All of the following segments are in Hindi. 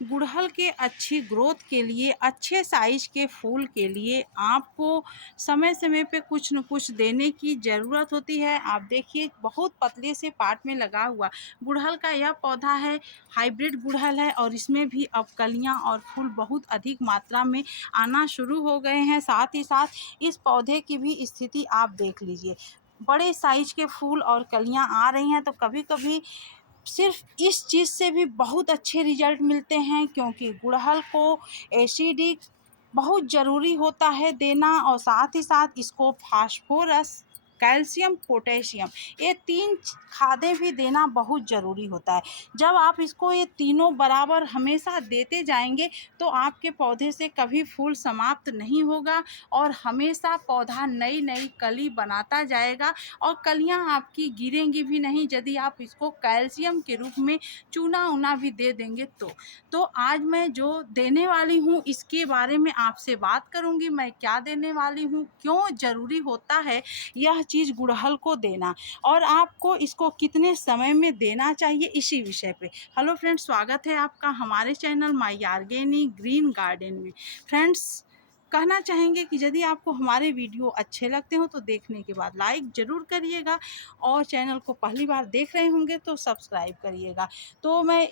गुड़हल के अच्छी ग्रोथ के लिए, अच्छे साइज के फूल के लिए आपको समय समय पे कुछ न कुछ देने की ज़रूरत होती है। आप देखिए बहुत पतले से पार्ट में लगा हुआ गुड़हल का यह पौधा है, हाइब्रिड गुड़हल है और इसमें भी अब कलियां और फूल बहुत अधिक मात्रा में आना शुरू हो गए हैं। साथ ही साथ इस पौधे की भी स्थिति आप देख लीजिए, बड़े साइज के फूल और कलियां आ रही हैं। तो कभी कभी सिर्फ इस चीज़ से भी बहुत अच्छे रिजल्ट मिलते हैं, क्योंकि गुड़हल को एसिडिक बहुत ज़रूरी होता है देना, और साथ ही साथ इसको फास्फोरस, कैल्शियम, पोटेशियम, ये 3 खादें भी देना बहुत ज़रूरी होता है। जब आप इसको ये तीनों बराबर हमेशा देते जाएंगे तो आपके पौधे से कभी फूल समाप्त नहीं होगा और हमेशा पौधा नई नई कली बनाता जाएगा और कलियां आपकी गिरेंगी भी नहीं, यदि आप इसको कैल्शियम के रूप में चूना ऊना भी दे देंगे तो आज मैं जो देने वाली हूँ इसके बारे में आपसे बात करूँगी। मैं क्या देने वाली हूँ, क्यों ज़रूरी होता है यह चीज़ गुड़हल को देना, और आपको इसको कितने समय में देना चाहिए, इसी विषय पे। हेलो फ्रेंड्स, स्वागत है आपका हमारे channel my organic green garden में। फ्रेंड्स, कहना चाहेंगे कि यदि आपको हमारे वीडियो अच्छे लगते हो तो देखने के बाद लाइक ज़रूर करिएगा, और चैनल को पहली बार देख रहे होंगे तो सब्सक्राइब करिएगा। तो मैं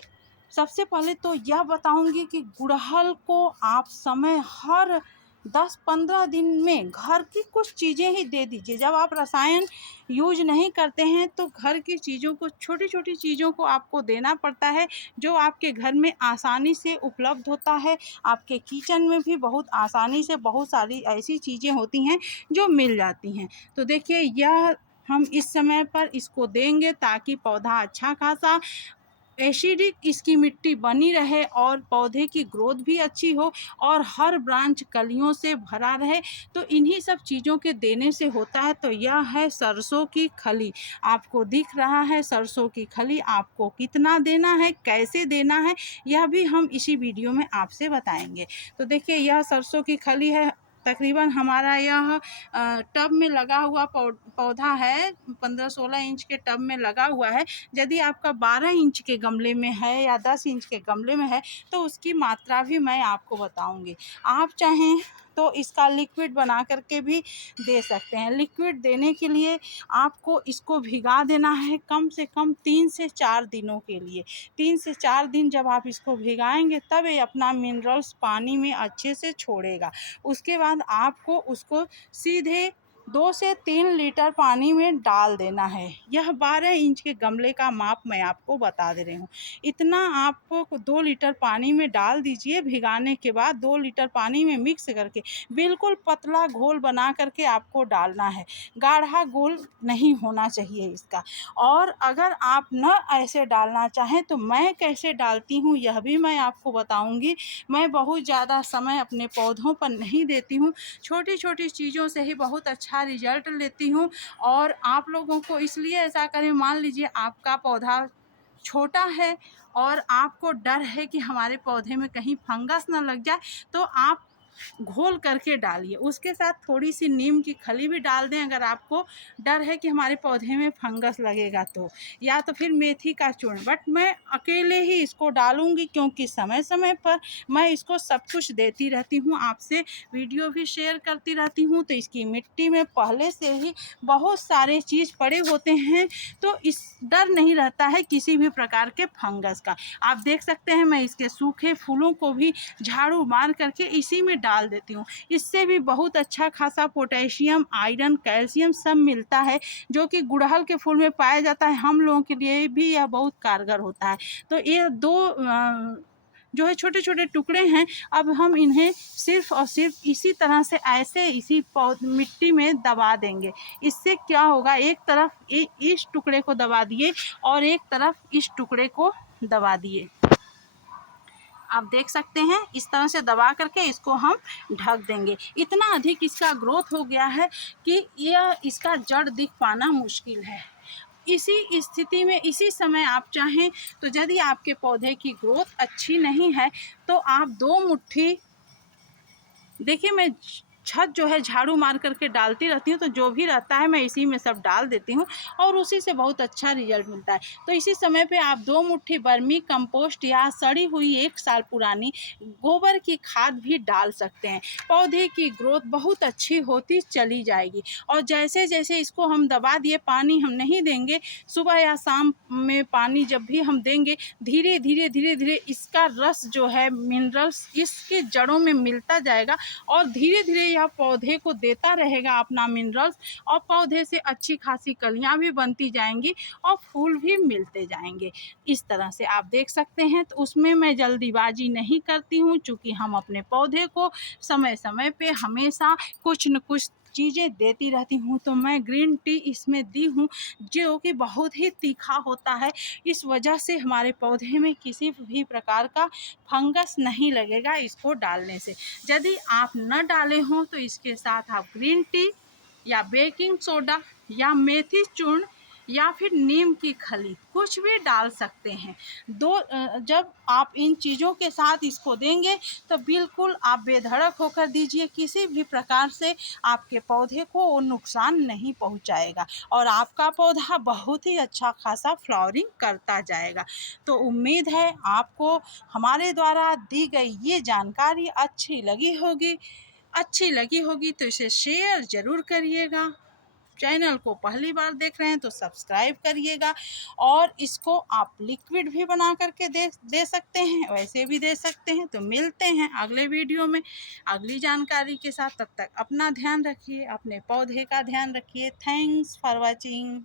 सबसे पहले तो यह बताऊंगी कि गुड़हल को आप समय हर 10-15 दिन में घर की कुछ चीज़ें ही दे दीजिए। जब आप रसायन यूज नहीं करते हैं तो घर की चीज़ों को, छोटी छोटी चीज़ों को आपको देना पड़ता है, जो आपके घर में आसानी से उपलब्ध होता है। आपके किचन में भी बहुत आसानी से बहुत सारी ऐसी चीज़ें होती हैं जो मिल जाती हैं। तो देखिए, यह हम इस समय पर इसको देंगे ताकि पौधा अच्छा खासा एसिडिक इसकी मिट्टी बनी रहे और पौधे की ग्रोथ भी अच्छी हो और हर ब्रांच कलियों से भरा रहे। तो इन्हीं सब चीज़ों के देने से होता है। तो यह है सरसों की खली, आपको दिख रहा है सरसों की खली। आपको कितना देना है, कैसे देना है, यह भी हम इसी वीडियो में आपसे बताएंगे। तो देखिए, यह सरसों की खली है। तकरीबन हमारा यह टब में लगा हुआ पौधा है, 15-16 इंच के टब में लगा हुआ है। यदि आपका 12 इंच के गमले में है या 10 इंच के गमले में है तो उसकी मात्रा भी मैं आपको बताऊंगी। आप चाहें तो इसका लिक्विड बना करके भी दे सकते हैं। लिक्विड देने के लिए आपको इसको भिगा देना है कम से कम 3 से 4 दिनों के लिए। 3 से 4 दिन जब आप इसको भिगाएंगे तब ये अपना मिनरल्स पानी में अच्छे से छोड़ेगा। उसके बाद आपको उसको सीधे 2 से 3 लीटर पानी में डाल देना है। यह 12 इंच के गमले का माप मैं आपको बता दे रही हूँ। इतना आपको 2 लीटर पानी में डाल दीजिए। भिगाने के बाद 2 लीटर पानी में मिक्स करके बिल्कुल पतला घोल बना करके आपको डालना है। गाढ़ा घोल नहीं होना चाहिए इसका। और अगर आप न ऐसे डालना चाहें तो मैं कैसे डालती हूँ यह भी मैं आपको बताऊँगी। मैं बहुत ज़्यादा समय अपने पौधों पर नहीं देती हूँ, छोटी छोटी चीज़ों से ही बहुत अच्छा रिजल्ट लेती हूँ। और आप लोगों को इसलिए ऐसा करें, मान लीजिए आपका पौधा छोटा है और आपको डर है कि हमारे पौधे में कहीं फंगस ना लग जाए, तो आप घोल करके डालिए। उसके साथ थोड़ी सी नीम की खली भी डाल दें अगर आपको डर है कि हमारे पौधे में फंगस लगेगा तो, या तो फिर मेथी का चूर्ण। बट मैं अकेले ही इसको डालूंगी क्योंकि समय समय पर मैं इसको सब कुछ देती रहती हूँ, आपसे वीडियो भी शेयर करती रहती हूँ। तो इसकी मिट्टी में पहले से ही बहुत सारे चीज़ पड़े होते हैं, तो इस डर नहीं रहता है किसी भी प्रकार के फंगस का। आप देख सकते हैं मैं इसके सूखे फूलों को भी झाड़ू मार करके इसी में डाल देती हूँ। इससे भी बहुत अच्छा खासा पोटेशियम, आयरन, कैल्शियम सब मिलता है, जो कि गुड़हल के फूल में पाया जाता है। हम लोगों के लिए भी यह बहुत कारगर होता है। तो ये दो जो है छोटे छोटे टुकड़े हैं, अब हम इन्हें सिर्फ और सिर्फ इसी तरह से ऐसे इसी मिट्टी में दबा देंगे। इससे क्या होगा, एक तरफ इस टुकड़े को दबा दिए और एक तरफ इस टुकड़े को दबा दिए। आप देख सकते हैं इस तरह से दबा करके इसको हम ढक देंगे। इतना अधिक इसका ग्रोथ हो गया है कि यह इसका जड़ दिख पाना मुश्किल है। इसी स्थिति में, इसी समय आप चाहें तो यदि आपके पौधे की ग्रोथ अच्छी नहीं है तो आप 2 मुट्ठी, देखिए मैं छत जो है झाड़ू मार करके डालती रहती हूँ, तो जो भी रहता है मैं इसी में सब डाल देती हूँ और उसी से बहुत अच्छा रिजल्ट मिलता है। तो इसी समय पे आप 2 मुट्ठी वर्मी कंपोस्ट या सड़ी हुई 1 साल पुरानी गोबर की खाद भी डाल सकते हैं। पौधे की ग्रोथ बहुत अच्छी होती चली जाएगी और जैसे जैसे इसको हम दबा दिए, पानी हम नहीं देंगे, सुबह या शाम में पानी जब भी हम देंगे, धीरे धीरे धीरे धीरे इसका रस जो है, मिनरल्स इसके जड़ों में मिलता जाएगा और धीरे धीरे यह पौधे को देता रहेगा अपना मिनरल्स और पौधे से अच्छी खासी कलियां भी बनती जाएंगी और फूल भी मिलते जाएंगे। इस तरह से आप देख सकते हैं। तो उसमें मैं जल्दीबाजी नहीं करती हूँ, चूँकि हम अपने पौधे को समय समय पे हमेशा कुछ न कुछ चीज़ें देती रहती हूँ। तो मैं ग्रीन टी इसमें दी हूँ, जो कि बहुत ही तीखा होता है। इस वजह से हमारे पौधे में किसी भी प्रकार का फंगस नहीं लगेगा इसको डालने से। यदि आप न डाले हों तो इसके साथ आप ग्रीन टी या बेकिंग सोडा या मेथी चूर्ण या फिर नीम की खली कुछ भी डाल सकते हैं। जब आप इन चीज़ों के साथ इसको देंगे तो बिल्कुल आप बेधड़क होकर दीजिए, किसी भी प्रकार से आपके पौधे को वो नुकसान नहीं पहुंचाएगा और आपका पौधा बहुत ही अच्छा खासा फ्लावरिंग करता जाएगा। तो उम्मीद है आपको हमारे द्वारा दी गई ये जानकारी अच्छी लगी होगी तो इसे शेयर ज़रूर करिएगा। चैनल को पहली बार देख रहे हैं तो सब्सक्राइब करिएगा और इसको आप लिक्विड भी बना करके दे सकते हैं, वैसे भी दे सकते हैं। तो मिलते हैं अगले वीडियो में अगली जानकारी के साथ। तब तक अपना ध्यान रखिए, अपने पौधे का ध्यान रखिए। Thanks for watching.